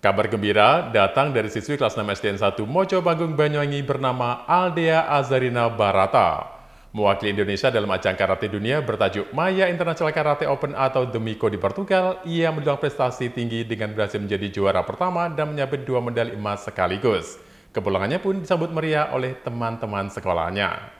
Kabar gembira datang dari siswi kelas 6 SDN 1 Mojo Panggung Banyuwangi bernama Aldea Azarina Barata. Mewakili Indonesia dalam ajang karate dunia bertajuk Maya International Karate Open atau The Miko di Portugal, ia mendulang prestasi tinggi dengan berhasil menjadi juara pertama dan menyabet 2 medali emas sekaligus. Kepulangannya pun disambut meriah oleh teman-teman sekolahnya.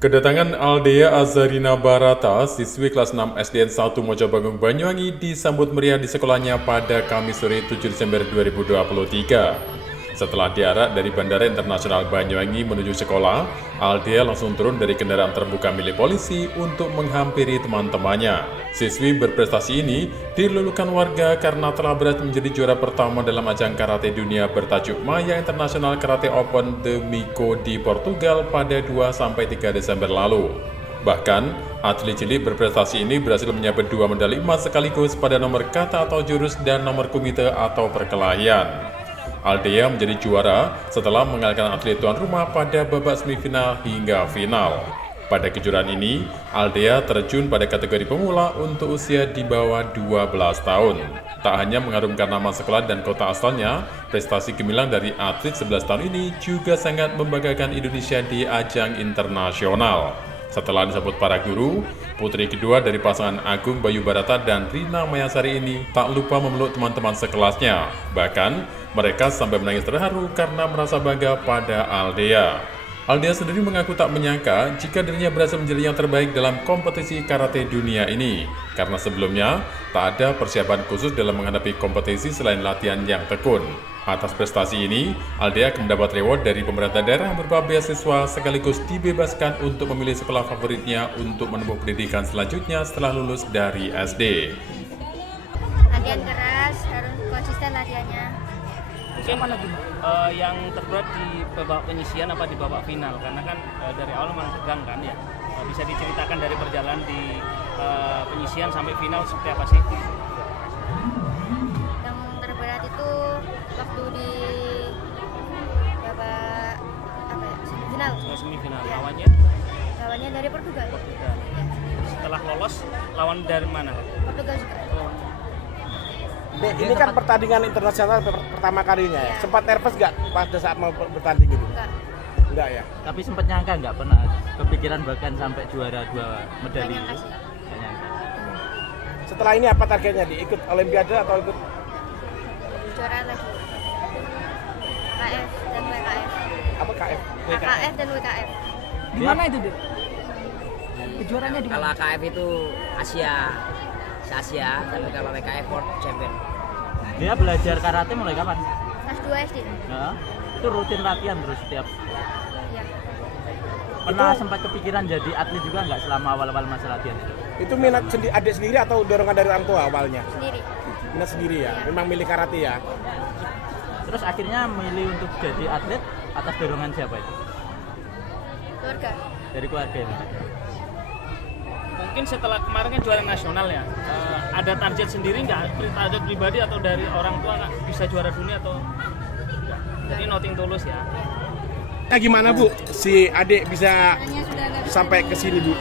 Kedatangan Aldea Azarina Barata, siswi kelas 6 SDN 1 Mojo Panggung Banyuwangi disambut meriah di sekolahnya pada Kamis sore 7 Desember 2023. Setelah diarak dari Bandara Internasional Banyuwangi menuju sekolah, Aldea langsung turun dari kendaraan terbuka milik polisi untuk menghampiri teman-temannya. Siswi berprestasi ini dilulukan warga karena telah berhasil menjadi juara pertama dalam ajang karate dunia bertajuk Maya International Karate Open The Miko di Portugal pada 2-3 Desember lalu. Bahkan, atlet cilik berprestasi ini berhasil menyabet 2 medali emas sekaligus pada nomor kata atau jurus dan nomor kumite atau perkelahian. Aldea menjadi juara setelah mengalahkan atlet tuan rumah pada babak semifinal hingga final. Pada kejuaraan ini, Aldea terjun pada kategori pemula untuk usia di bawah 12 tahun. Tak hanya mengharumkan nama sekolah dan kota asalnya, prestasi gemilang dari atlet 11 tahun ini juga sangat membanggakan Indonesia di ajang internasional. Setelah disambut para guru, putri kedua dari pasangan Agung Bayu Barata dan Rina Mayasari ini tak lupa memeluk teman-teman sekelasnya. Bahkan, mereka sampai menangis terharu karena merasa bangga pada Aldea. Aldea sendiri mengaku tak menyangka jika dirinya berhasil menjadi yang terbaik dalam kompetisi karate dunia ini. Karena sebelumnya, tak ada persiapan khusus dalam menghadapi kompetisi selain latihan yang tekun. Atas prestasi ini, Aldea akan mendapat reward dari pemerintah daerah berupa beasiswa sekaligus dibebaskan untuk memilih sekolah favoritnya untuk menempuh pendidikan selanjutnya setelah lulus dari SD. Latihan keras, harus konsisten latihannya. Mungkin yang terberat di babak penyisian apa di babak final, karena kan dari awal memang tegang kan ya. Bisa diceritakan dari perjalanan di penyisian sampai final seperti apa sih? Yang terberat itu waktu di babak semifinal. Semifinal Ya. lawannya dari Portugal. Portugal. Setelah lolos lawan dari mana? Portugal juga. Dek, ini kan pertandingan internasional pertama kalinya ya. Iya. Sempat nervous nggak pada saat mau bertanding ini? Enggak. Enggak ya. Tapi sempat nyangka nggak pernah kepikiran bahkan sampai juara 2 medali Nggak nyangka itu? sih. Nggak nyangka. Setelah ini apa targetnya? Ikut Olimpiade atau ikut Juara lagi. KF dan WKF. apa KF? KF dan WKF. Di mana itu, Dek? Kejuaraannya di Kalau mana? AKF itu Asia, tapi kalau WKF World Champion. Dia belajar karate mulai kapan? Kelas 2 SD. Nah, itu rutin latihan terus setiap. Iya. Pernah sempat kepikiran jadi atlet juga nggak selama awal-awal masa latihan itu? Itu minat adik sendiri atau dorongan dari orang tua awalnya? Sendiri. Minat sendiri ya. Memang milih karate ya. Terus akhirnya memilih untuk jadi atlet atas dorongan siapa itu? Keluarga. Dari keluarga itu. Mungkin setelah kemarin kan juara nasional ya, ada target sendiri nggak? Target pribadi atau dari orang tua nggak bisa juara dunia atau enggak? Jadi nothing tulus ya. Nah, gimana Bu? Si adik bisa Hanya sudah nggak bisa sampai ke sini Bu?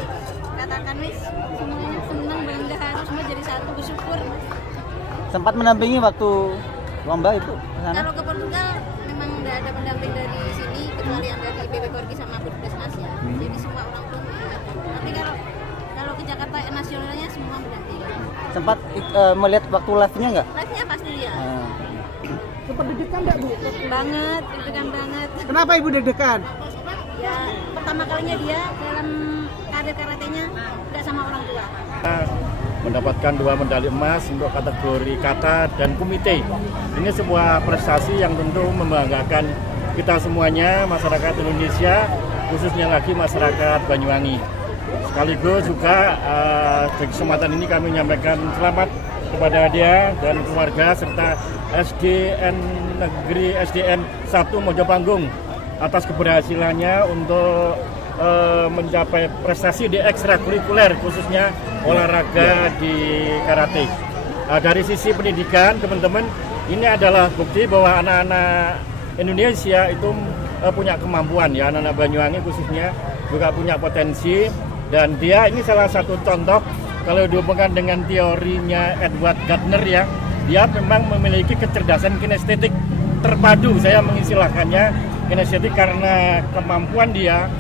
katakan wis semuanya senang bangga harus semua jadi satu bersyukur. Sempat mendampingi waktu lomba itu ke sana? Kalau ke Portugal memang nggak ada pendamping dari sini kecuali yang dari BB Korgi sama Puskesmas ya. Jadi semua orang tua nggak ada. Tapi kalau ke Jakarta nasionalnya semua mendampingi. Sempat melihat waktu live-nya nggak? Live-nya pasti ya. Sempat deg-degan nggak, Bu? Banget, deg-degan banget. Kenapa Ibu deg-degan? Ya pertama kalinya dia dalam karir karatenya nggak sama orang tua. Mendapatkan 2 medali emas untuk kategori kata dan kumite. Ini sebuah prestasi yang tentu membanggakan kita semuanya, masyarakat Indonesia, khususnya lagi masyarakat Banyuwangi. Sekaligus juga di kesempatan ini kami menyampaikan selamat kepada dia dan keluarga serta SDN 1 Mojo Panggung atas keberhasilannya untuk mencapai prestasi di ekstrakurikuler khususnya olahraga di karate. Dari sisi pendidikan teman-teman, ini adalah bukti bahwa anak-anak Indonesia itu punya kemampuan ya, anak-anak Banyuwangi khususnya juga punya potensi, dan dia ini salah satu contoh kalau dihubungkan dengan teorinya Edward Gardner ya, dia memang memiliki kecerdasan kinestetik terpadu, saya mengistilahkannya kinestetik, karena kemampuan dia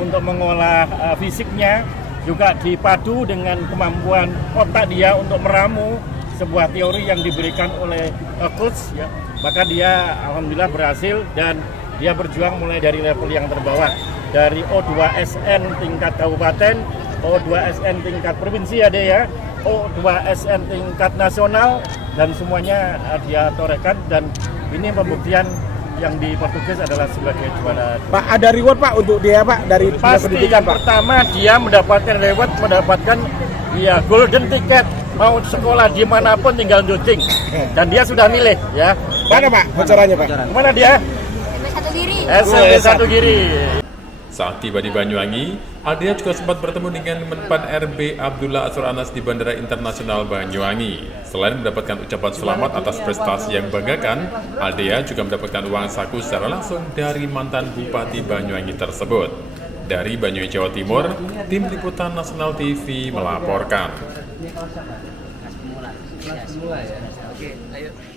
untuk mengolah fisiknya juga dipadu dengan kemampuan otak dia untuk meramu sebuah teori yang diberikan oleh coach ya. Maka dia alhamdulillah berhasil dan dia berjuang mulai dari level yang terbawah, dari O2SN tingkat kabupaten, O2SN tingkat provinsi ada ya, O2SN tingkat nasional, dan semuanya dia torehkan, dan ini pembuktian yang di Portugis adalah sebagai juara. Pak, ada reward Pak untuk dia Pak dari Pasti pendidikan Pak? pertama dia mendapatkan reward, mendapatkan ya golden ticket, mau sekolah dimanapun tinggal nuding, dan dia sudah milih ya. Mana Pak bocorannya Pak? Mana dia? SMP 1 Giri. SMP 1 Giri. Saat tiba di Banyuwangi, Aldea juga sempat bertemu dengan Menpan RB Abdullah Azwar Anas di Bandara Internasional Banyuwangi. Selain mendapatkan ucapan selamat atas prestasi yang membanggakan, Aldea juga mendapatkan uang saku secara langsung dari mantan Bupati Banyuwangi tersebut. Dari Banyuwangi, Jawa Timur, Tim Liputan Nasional TV melaporkan. Oke, ayo.